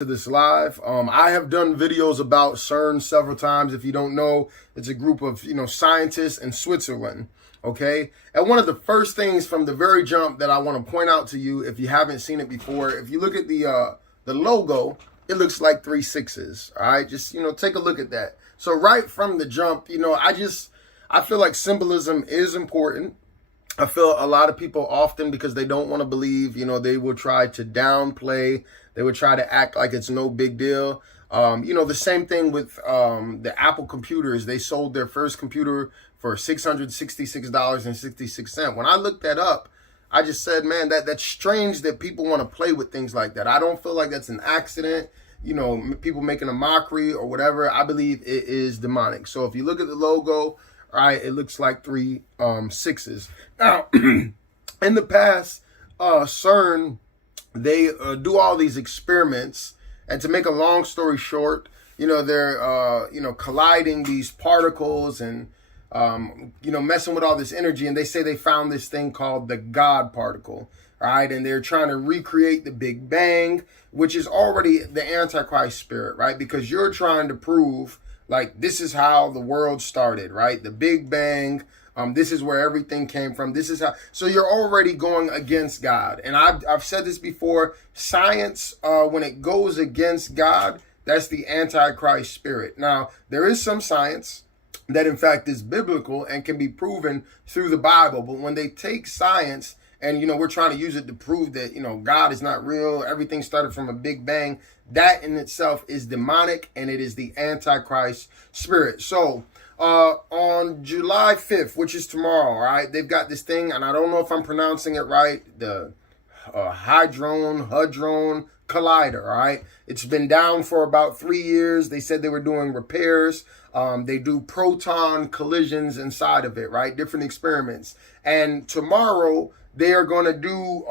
To this live. I have done videos about CERN several times. If you don't know, it's a group of scientists in Switzerland. Okay, and one of the first things from the very jump that I want to point out to you, if you haven't seen it before, if you look at the logo, it looks like three sixes. All right, just take a look at that. So right from the jump, I feel like symbolism is important. I feel a lot of people often, because they don't want to believe, they will try to downplay. They would try to act like it's no big deal. The same thing with the Apple computers. They sold their first computer for $666.66. When I looked that up, I just said, man, that's strange that people want to play with things like that. I don't feel like that's an accident. People making a mockery or whatever. I believe it is demonic. So if you look at the logo, all right, it looks like three sixes. Now, in the past, CERN, they do all these experiments, and to make a long story short, they're colliding these particles and messing with all this energy, and they say they found this thing called the God particle, right? And they're trying to recreate the Big Bang, which is already the antichrist spirit, right? Because you're trying to prove like this is how the world started, right? The Big Bang. This is where everything came from. This is how. So you're already going against God. And I've said this before. Science, when it goes against God, that's the antichrist spirit. Now, there is some science that, in fact, is biblical and can be proven through the Bible. But when they take science and, we're trying to use it to prove that, God is not real, everything started from a Big Bang, that in itself is demonic, and it is the antichrist spirit. So, on July 5th, which is tomorrow, all right, they've got this thing, and I don't know if I'm pronouncing it right, the Hadron Collider, all right? It's been down for about 3 years. They said they were doing repairs. They do proton collisions inside of it, right? Different experiments. And tomorrow, they are going to do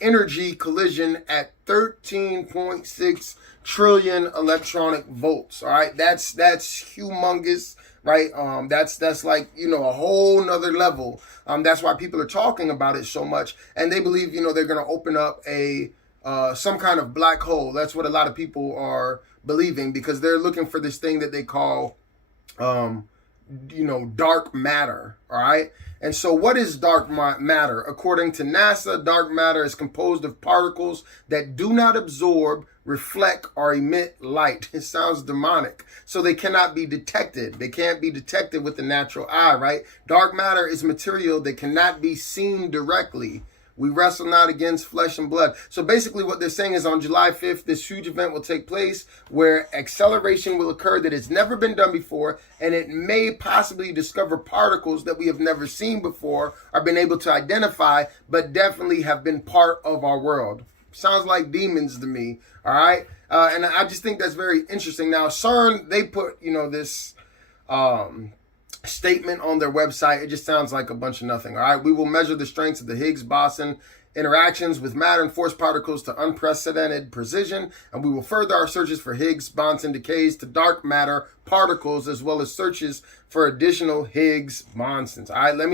energy collision at 13.6 trillion electronic volts. All right, that's humongous, right? That's like a whole nother level. That's why people are talking about it so much, and they believe they're going to open up a some kind of black hole. That's what a lot of people are believing, because they're looking for this thing that they call dark matter. All right. And so what is dark matter? According to NASA, dark matter is composed of particles that do not absorb, reflect, or emit light. It sounds demonic. So they cannot be detected. They can't be detected with the natural eye, right? Dark matter is material that cannot be seen directly. We wrestle not against flesh and blood. So basically what they're saying is on July 5th, this huge event will take place where acceleration will occur that has never been done before, and it may possibly discover particles that we have never seen before or been able to identify, but definitely have been part of our world. Sounds like demons to me, all right? And I just think that's very interesting. Now, CERN, they put, this statement on their website. It just sounds like a bunch of nothing. All right, we will measure the strengths of the Higgs-Boson interactions with matter and force particles to unprecedented precision, and we will further our searches for Higgs-Boson decays to dark matter particles, as well as searches for additional Higgs-Bosons. All right, let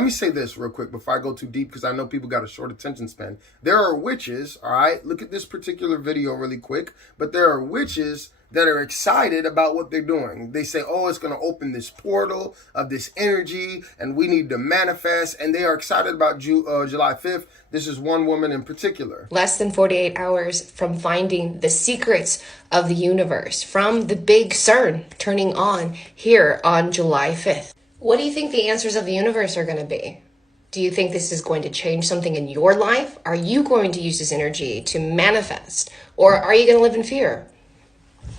me say this real quick before I go too deep, because I know people got a short attention span. There are witches. All right, look at this particular video really quick. But there are witches that are excited about what they're doing. They say, oh, it's going to open this portal of this energy, and we need to manifest. And they are excited about July 5th. This is one woman in particular. Less than 48 hours from finding the secrets of the universe, from the big CERN turning on here on July 5th. What do you think the answers of the universe are going to be? Do you think this is going to change something in your life? Are you going to use this energy to manifest? Or are you going to live in fear?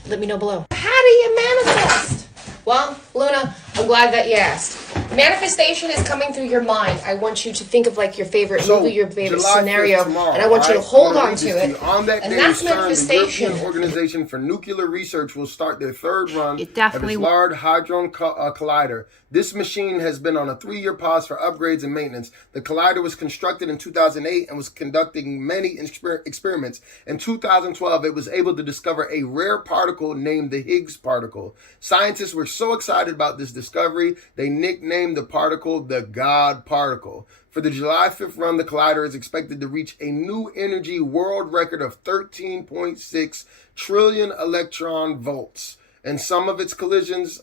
Let me know below. How do you manifest? Well, Luna, I'm glad that you asked. Manifestation is coming through your mind. I want you to think of like your favorite movie, your favorite scenario, and I want you to hold on to it. On that and day, that's CERN, manifestation. the European Organization for Nuclear Research, will start their third run It definitely of its Large Hadron Collider. This machine has been on a 3-year pause for upgrades and maintenance. The collider was constructed in 2008 and was conducting many experiments. In 2012, it was able to discover a rare particle named the Higgs particle. Scientists were so excited about this discovery, they nicknamed name the particle the God particle. For the July 5th run, the collider is expected to reach a new energy world record of 13.6 trillion electron volts. And some of its collisions,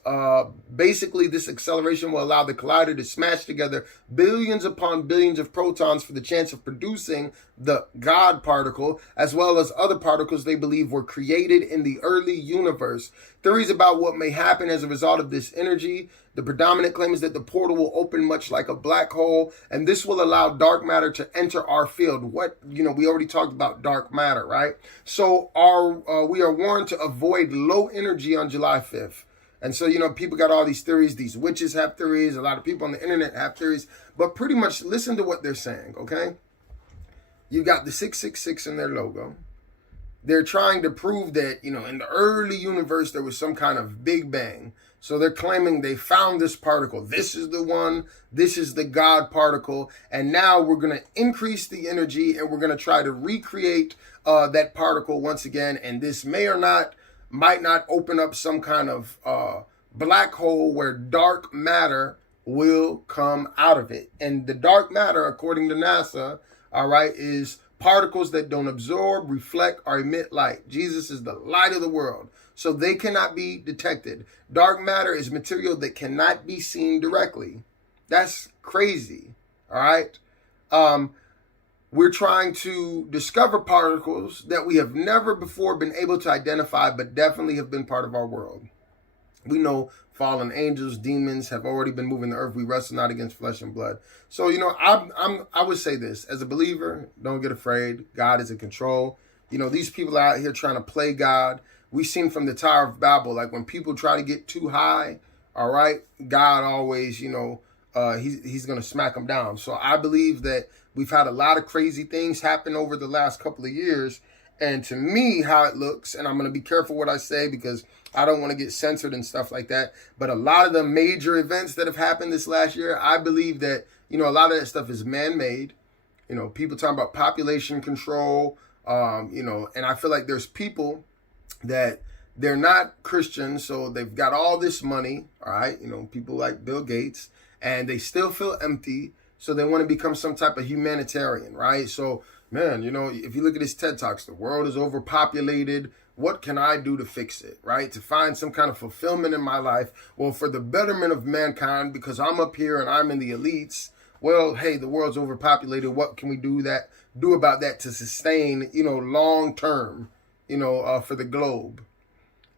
basically this acceleration will allow the collider to smash together billions upon billions of protons for the chance of producing the God particle, as well as other particles they believe were created in the early universe. Theories about what may happen as a result of this energy. The predominant claim is that the portal will open much like a black hole, and this will allow dark matter to enter our field. We already talked about dark matter, right? So we are warned to avoid low energy on July 5th. And so, people got all these theories. These witches have theories. A lot of people on the internet have theories. But pretty much listen to what they're saying, okay? You got the 666 in their logo. They're trying to prove that, in the early universe, there was some kind of big bang. So they're claiming they found this particle. This is the one. This is the God particle. And now we're going to increase the energy and we're going to try to recreate that particle once again. And this might not open up some kind of black hole where dark matter will come out of it. And the dark matter, according to NASA, all right, is particles that don't absorb, reflect, or emit light. Jesus is the light of the world, so they cannot be detected. Dark matter is material that cannot be seen directly. That's crazy, all right? We're trying to discover particles that we have never before been able to identify, but definitely have been part of our world. We know fallen angels, demons have already been moving the earth. We wrestle not against flesh and blood. So, I would say this. As a believer, don't get afraid. God is in control. These people are out here trying to play God. We've seen from the Tower of Babel, like when people try to get too high, all right, God always, he's going to smack them down. So I believe that we've had a lot of crazy things happen over the last couple of years. And to me, how it looks, and I'm going to be careful what I say because I don't want to get censored and stuff like that. But a lot of the major events that have happened this last year, I believe that, a lot of that stuff is man-made. People talking about population control, and I feel like there's people that they're not Christians, so they've got all this money, all right? People like Bill Gates, and they still feel empty, so they want to become some type of humanitarian, right? So, man, if you look at his TED Talks, the world is overpopulated. What can I do to fix it, right? To find some kind of fulfillment in my life. Well, for the betterment of mankind, because I'm up here and I'm in the elites, well, hey, the world's overpopulated. What can we do about that to sustain, long term, for the globe?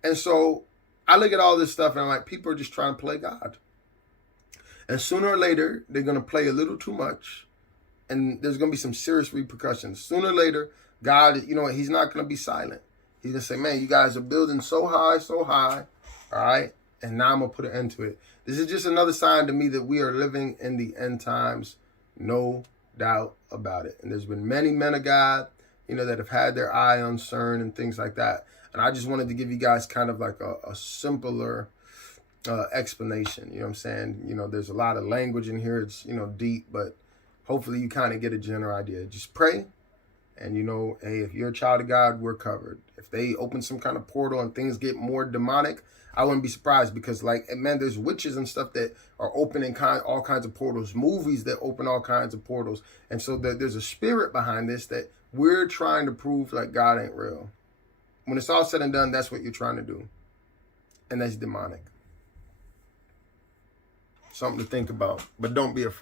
And so I look at all this stuff and I'm like, people are just trying to play God. And sooner or later, they're going to play a little too much. And there's going to be some serious repercussions. Sooner or later, God, he's not going to be silent. He's going to say, man, you guys are building so high, all right? And now I'm going to put an end to it. This is just another sign to me that we are living in the end times. No doubt about it. And there's been many men of God, that have had their eye on CERN and things like that. And I just wanted to give you guys kind of like a simpler explanation. You know what I'm saying? There's a lot of language in here. It's, deep, but hopefully you kind of get a general idea. Just pray. And, hey, if you're a child of God, we're covered. If they open some kind of portal and things get more demonic, I wouldn't be surprised because, man, there's witches and stuff that are opening all kinds of portals, movies that open all kinds of portals. And so there's a spirit behind this that we're trying to prove like God ain't real. When it's all said and done, that's what you're trying to do. And that's demonic. Something to think about, but don't be afraid.